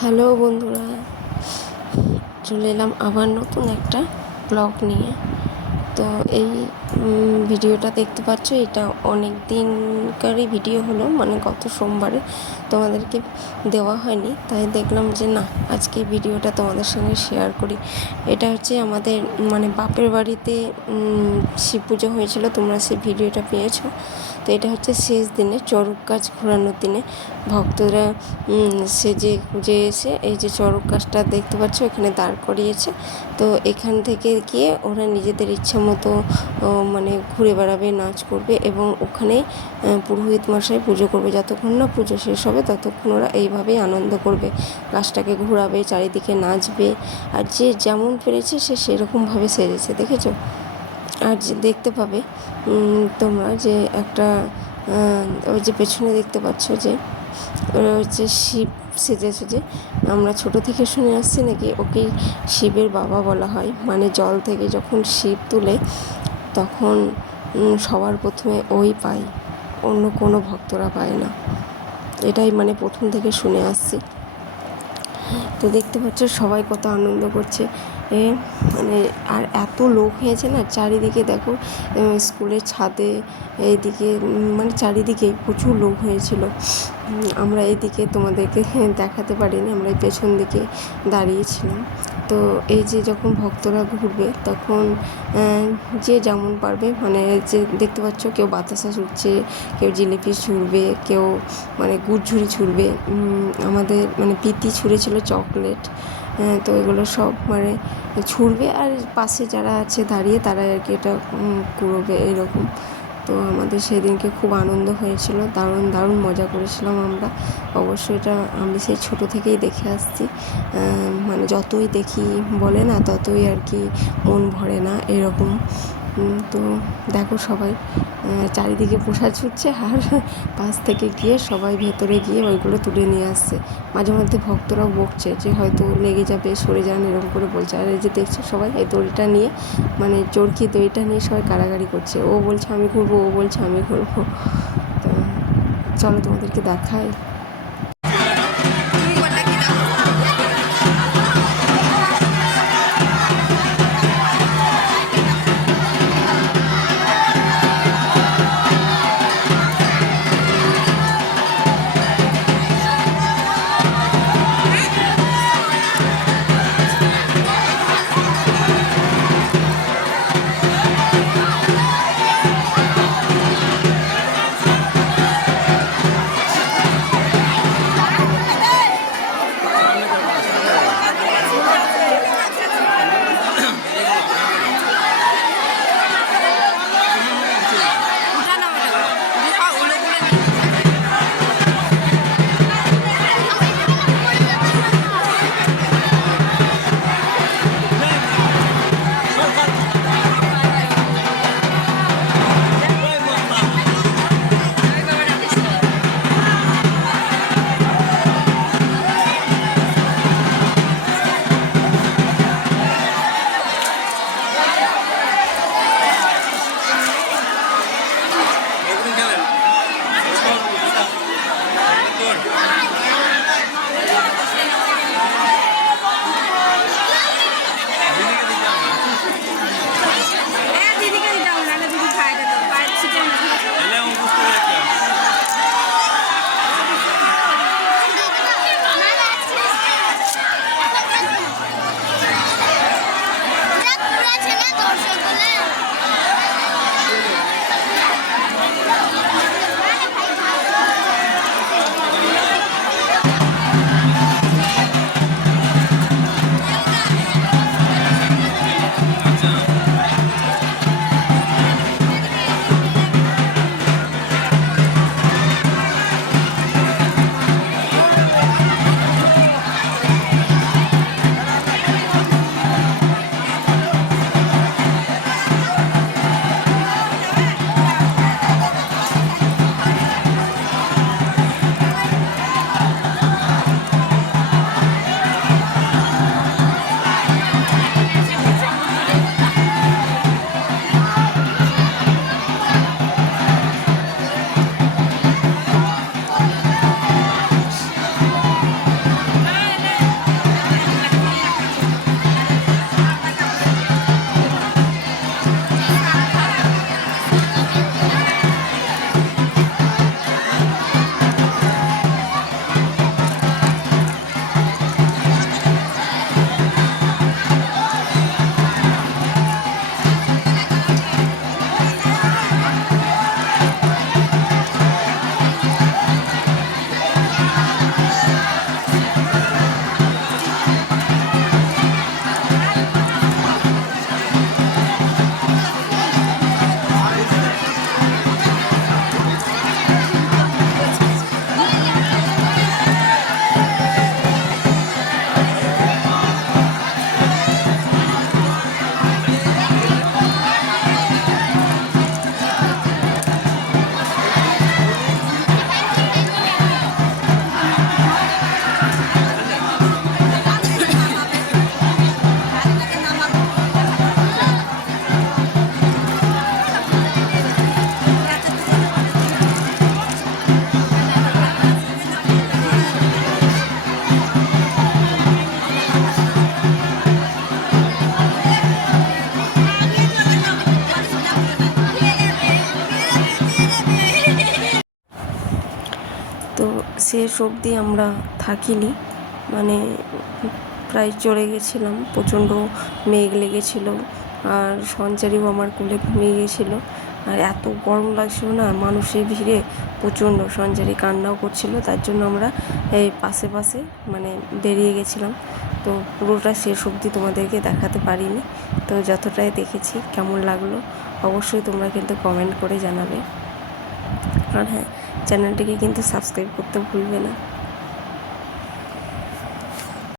Hello বন্ধুরা, চলে এলাম আবার নতুন একটা ব্লগ নিয়ে। তো এই ভিডিওটা দেখতে পাচ্ছ, এটা অনেক দিনকারই ভিডিও হলো, মানে গত সোমবারে তোমাদেরকে দেওয়া হয়নি, তাই দেখলাম যে না, আজকে ভিডিওটা তোমাদের সঙ্গে শেয়ার করি। এটা হচ্ছে আমাদের মানে বাপের বাড়িতে শিব পুজো হয়েছিল, তোমরা সেই ভিডিওটা পেয়েছো। তো এটা হচ্ছে শেষ দিনে, চড়ক গাছ ঘোরানোর দিনে ভক্তরা সেজে গুজে এসে এই যে চড়ক গাছটা দেখতে পাচ্ছ এখানে দাঁড় করিয়েছে। তো এখান থেকে গিয়ে ওরা নিজেদের ইচ্ছা মতো মানে ঘুরে বেড়াবে, নাচ করবে এবং ওখানে পুরোহিত মশাই পুজো করবে। যতক্ষণ না পুজো শেষ হবে ততক্ষণ ওরা এইভাবেই আনন্দ করবে, গাছটাকে ঘোরাবে, চারিদিকে নাচবে। আর যে যেমন পেরেছে সে সেরকমভাবে সেজেছে, দেখেছো? আর যে দেখতে পাবে তোমরা যে একটা ওই যে পেছনে দেখতে পাচ্ছ যে ওরা হচ্ছে শিব সেজেছে। যে আমরা ছোট থেকে শুনে আসছি নাকি ওকে শিবের বাবা বলা হয়, মানে জল থেকে যখন শিব তুলে তখন সবার প্রথমে ওই পায়, অন্য কোনো ভক্তরা পায় না। এটাই মানে প্রথম থেকে শুনে আসছি। তো দেখতে পাচ্ছ সবাই কত আনন্দ করছে, মানে আর এত লোক হয়েছে না চারিদিকে। দেখো স্কুলের ছাদে এইদিকে মানে চারিদিকে প্রচুর লোক হয়েছিল। আমরা এইদিকে তোমাদেরকে দেখাতে পারিনি, আমরা এই পেছন দিকে দাঁড়িয়েছিলাম। তো এই যে যখন ভক্তরা ঘুরবে তখন যে যেমন পারবে, মানে যে দেখতে পাচ্ছ কেউ বাতাসা ছুটছে, কেউ জিলিপি ছুঁড়বে, কেউ মানে গুড়ঝুড়ি ছুঁড়বে। আমাদের মানে প্রীতি ছুঁড়েছিল চকলেট। তো এগুলো সব মানে ছুঁড়বে, আর পাশে যারা আছে দাঁড়িয়ে তারা আর কি এটা কুড়োবে এরকম। তো আমাদের সেদিনকে খুব আনন্দ হয়েছিল, দারুণ দারুণ মজা করেছিলাম আমরা। অবশ্যই এটা আমি সেই ছোটো থেকেই দেখে আসছি, মানে যতই দেখি বলে না ততই আর কি মন ভরে না এরকম। তো দেখো সবাই চারিদিকে পোষা ছুটছে, আর পাশ থেকে গিয়ে সবাই ভেতরে গিয়ে ওইগুলো তুলে নিয়ে আসছে। মাঝে মধ্যে ভক্তরাও বকছে যে হয়তো লেগে যাবে, সরে যান, এরকম করে বলছে। আর এই যে দেখছো সবাই এই দড়িটা নিয়ে, মানে চরকি দড়িটা নিয়ে সবাই কাড়াকাড়ি করছে, ও বলছে আমি ঘুরবো, ও বলছে আমি ঘুরবো। তো চলো তোমাদেরকে দেখাই। শেষ অবধি আমরা থাকিনি, মানে প্রায় চলে গেছিলাম। প্রচণ্ড মেঘ লেগেছিল, আর সঞ্চারীও আমার কোলে ঘুমিয়ে গেছিলো। আর এত গরম লাগছিল না, মানুষের ভিড়ে প্রচণ্ড। সঞ্চারী কান্নাও করছিল, তার জন্য আমরা এই পাশে পাশে মানে বেরিয়ে গেছিলাম। তো পুরোটা শেষ অবধি তোমাদেরকে দেখাতে পারিনি। তো যতটাই দেখেছি কেমন লাগলো অবশ্যই তোমরা কিন্তু কমেন্ট করে জানাবে। আর হ্যাঁ, চ্যানেলটিকে কিন্তু সাবস্ক্রাইব করতে ভুলবে না।